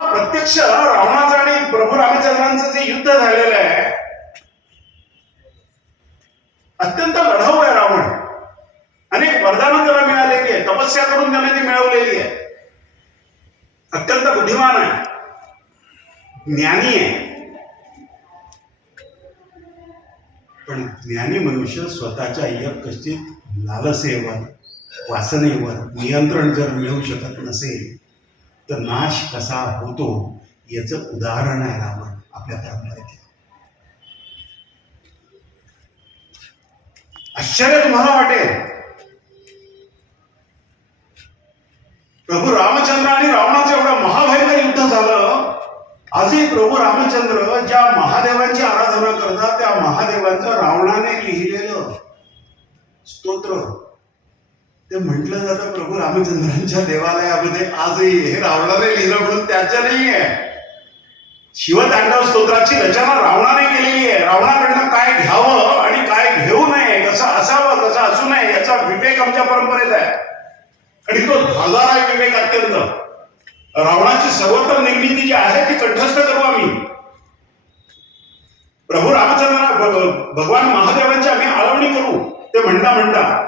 प्रत्यक्ष रावणाचं आणि प्रभू रामचंद्रांचं जे युद्ध झालेलं आहे अत्यंत लढाऊ आहे रावण. अनेक वरदानं त्याला मिळालेली आहे तपस्या करून त्याने ती मिळवलेली आहे. अत्यंत बुद्धिमान आहे. ज्ञानी आहे. पण ज्ञानी मनुष्य स्वतःच्या यकश्चित लालसेवर वासनेवर नियंत्रण जर मिळवू शकत नसेल तर नाश कसा होतो याचं उदाहरण आहे रावण. आपल्या परंपरेत. आश्चर्य तुम्हाला वाटेल. प्रभू रामचंद्र आणि रावणाचं एवढं महाभयंकर युद्ध झालं. आजही प्रभू रामचंद्र ज्या महादेवांची आराधना करतात त्या महादेवांचं रावणाने लिहिलेलं स्तोत्र. ते म्हटलं जातं प्रभू रामचंद्रांच्या देवालयामध्ये आजही हे रावणाने लिहिलं म्हणून त्याच्या नाही आहे शिवतांडव स्तोत्राची रचना रावणाने केलेली आहे. रावणाकडनं काय घ्यावं आणि काय घेऊ नये कसं असावं कसं असू नये याचा विवेक आमच्या परंपरेत आहे. आणि तो झाला आहे विवेक अत्यंत. रावणाची सर्वोत्तम निर्मिती जी आहे ती कंठस्थ करू आम्ही. प्रभू रामचंद्र भगवान महादेवांची आम्ही आळवणी करू. ते म्हणता म्हणता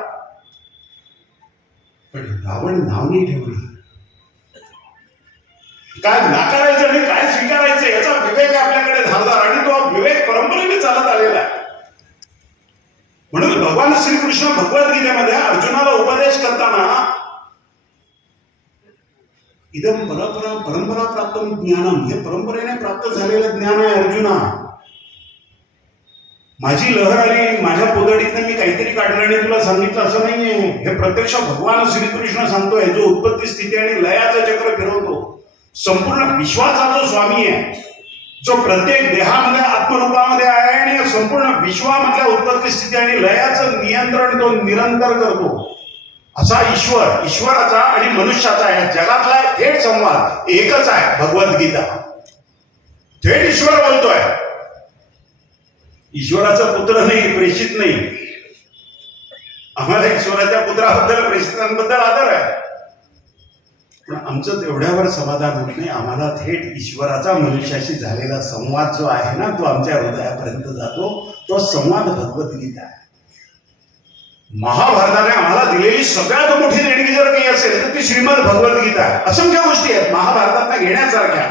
पण रावण नाव नाही ठेवलं. काय नाकारायचं आणि काय स्वीकारायचं याचा विवेक आपल्याकडे धारदार आणि तो विवेक परंपरेने चालत आलेला आहे. म्हणून भगवान श्रीकृष्ण भगवद्गीतेमध्ये अर्जुनाला उपदेश करताना इदम परंपरा परंपरा प्राप्त ज्ञानम. हे परंपरेने प्राप्त झालेलं ज्ञान आहे अर्जुना. माझी लहर आली माझ्या काढल्याने तुला सांगितलं असं नाहीये. हे प्रत्यक्ष भगवान श्रीकृष्ण सांगतोय जो उत्पत्ती स्थिती आणि लयाचं चक्र फिरवतो. संपूर्ण विश्वाचा जो स्वामी आहे. जो प्रत्येक देहामध्ये आत्मरूपामध्ये आहे आणि या संपूर्ण विश्वामधल्या उत्पत्ती स्थिती आणि लयाचं नियंत्रण तो निरंतर करतो. असा ईश्वर ईश्वराचा आणि मनुष्याचा या जगातला थेट संवाद एकच आहे भगवद्गीता. थेट ईश्वर बोलतोय. ईश्वराचा पुत्र नाही प्रेषित नाही. आम्हाला ईश्वराच्या पुत्राबद्दल प्रेषितांबद्दल आदर आहे. पण आमचं तेवढ्यावर समाधान होत नाही. आम्हाला थेट ईश्वराचा मनुष्याशी झालेला संवाद जो आहे ना तो आमच्या हृदयापर्यंत जातो. तो संवाद भगवद्गीता आहे. महाभारताने आम्हाला दिलेली सगळ्यात मोठी देणगी जर काही असेल तर ती श्रीमद भगवद्गीता आहे. असंख्य गोष्टी आहेत महाभारतात घेण्यासारख्या.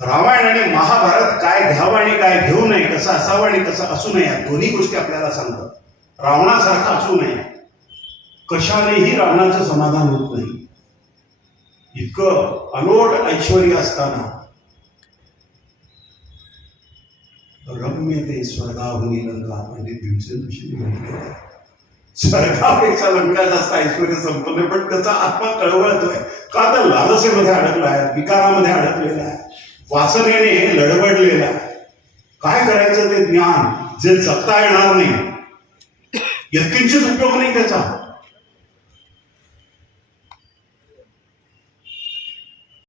रामायण आणि महाभारत काय घ्यावं आणि काय घेऊ नये कसं असावं आणि कसं असू नये या दोन्ही गोष्टी आपल्याला सांगतात. रावणासारखा असू नये. कशानेही रावणाचं समाधान होत नाही. इतकं अनोड ऐश्वर असताना रम्य ते स्वर्गाहुनी लंका म्हणजे भीमसेन जोशी म्हटलेलं स्वर्गापेक्षा लंका जास्त ऐश्वर संपन्न पण त्याचा आत्मा कळवळतोय. का तर लालसेमध्ये अडकला आहे विकारामध्ये अडकलेला आहे. वासनेने लडबडलेला आहे. काय करायचं ते ज्ञान? जे जगता येणार नाही यत्किंचित उपयोग नाही त्याचा.